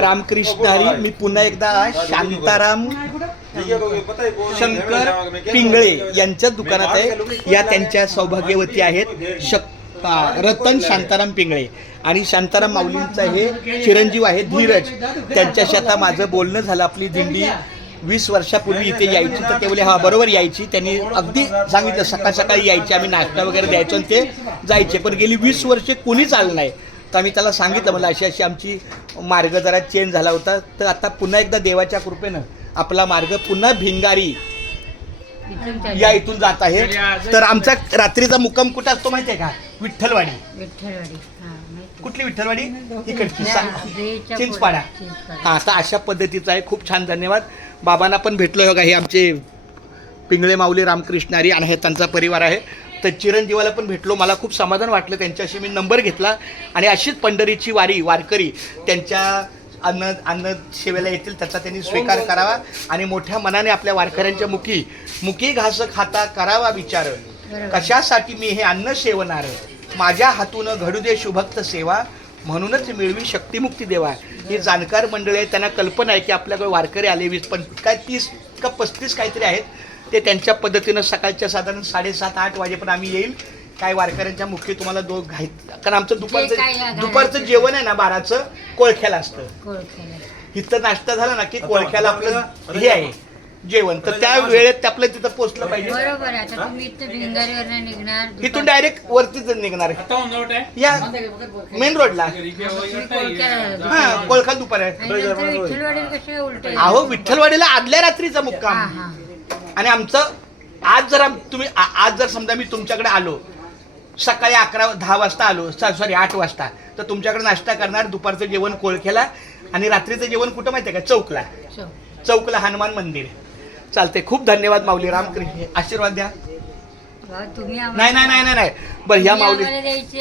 रामकृष्ण हरी. मी पुन्हा एकदा शांताराम शंकर पिंगळे यांच्या दुकानात आहे. या त्यांच्या सौभाग्यवती आहेत रतन शांताराम पिंगळे आणि शांताराम माऊलींचा हे चिरंजीव आहे धीरज. त्यांच्याशी आता माझं बोलणं झालं. आपली दिंडी 20 वर्षापूर्वी इथे यायची तर ते बोले हा बरोबर यायची. त्यांनी अगदी सांगितलं सकाळ सकाळी यायचे, आम्ही नाश्ता वगैरे द्यायचो आणि ते जायचे. पण गेली 20 वर्षे कोणीच आलं नाही. तर आम्ही त्याला सांगितलं मला अशी अशी आमची मार्ग जरा चेंज झाला होता. तर आता पुन्हा एकदा देवाच्या कृपेनं आपला मार्ग पुन्हा भिंगारी या इथून जात आहे. तर आमचा रात्रीचा मुक्काम कुठं असतो माहिती आहे का? विठ्ठलवाडी. कुठली विठ्ठलवाडी? इकडची चिंचपाडा. हा, आता अशा पद्धतीचा आहे. खूप छान, धन्यवाद. बाबांना पण भेटलो बघा. हे आमचे पिंगळे माऊली रामकृष्णारी आणि हे त्यांचा परिवार आहे. तर चिरंजीवाला पण भेटलो. मला खूप समाधान वाटलं. त्यांच्याशी मी नंबर घेतला आणि अशीच पंढरीची वारी वारकरी त्यांच्या अन्न सेवेला येतील त्याचा त्यांनी स्वीकार करावा आणि मोठ्या मनाने आपल्या वारकऱ्यांच्या मुखी घास खाता करावा विचार. कशासाठी मी हे अन्न सेवणार, माझ्या हातून घडू दे शुभक्त सेवा, म्हणूनच मिळवी शक्तिमुक्ती देवा. ही जाणकार मंडळी आहे. त्यांना कल्पना आहे की आपल्याकडे वारकरी आले 30 का 35 काहीतरी आहेत. ते त्यांच्या पद्धतीनं सकाळच्या साधारण 7:30-8 वाजेपर्यंत आम्ही येईल. काय वारकऱ्यांच्या मुख्य तुम्हाला कारण आमचं दुपारचं जेवण आहे ना 12चं कोळख्याला असतं. इथं नाश्ता झाला ना की कोळख्याला आपलं हे आहे जेवण. तर त्या वेळेत आपलं तिथं पोहोचलं पाहिजे. इथून डायरेक्ट वरतीच निघणार या मेन रोडला. हा, कोळखा दुपार आहे. अहो विठ्ठलवाडीला आदल्या रात्रीचा मुक्काम. आणि आमचं आज जर समजा मी तुमच्याकडे आलो सकाळी 10 वाजता आलो, सॉरी 8 वाजता, तर तुमच्याकडे नाश्ता करणार. दुपारचं जेवण कोळखेला आणि रात्रीचं जेवण कुठं माहिती आहे का? चौकला हनुमान मंदिर. चालते. खूप धन्यवाद माऊली. रामकृष्ण आशीर्वाद द्या. नाही बरं ह्या माऊली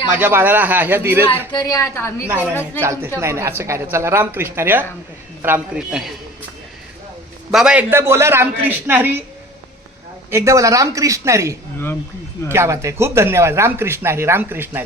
माझ्या बाळाला ह्या धीरज नाही चालते. नाही असं काय नाही. चला रामकृष्ण हरी. रामकृष्ण बाबा एकदा बोला रामकृष्ण हरी. एकदा बोला रामकृष्ण हरी. क्या बात आहे. खूप धन्यवाद. रामकृष्ण हरी. रामकृष्ण हरी.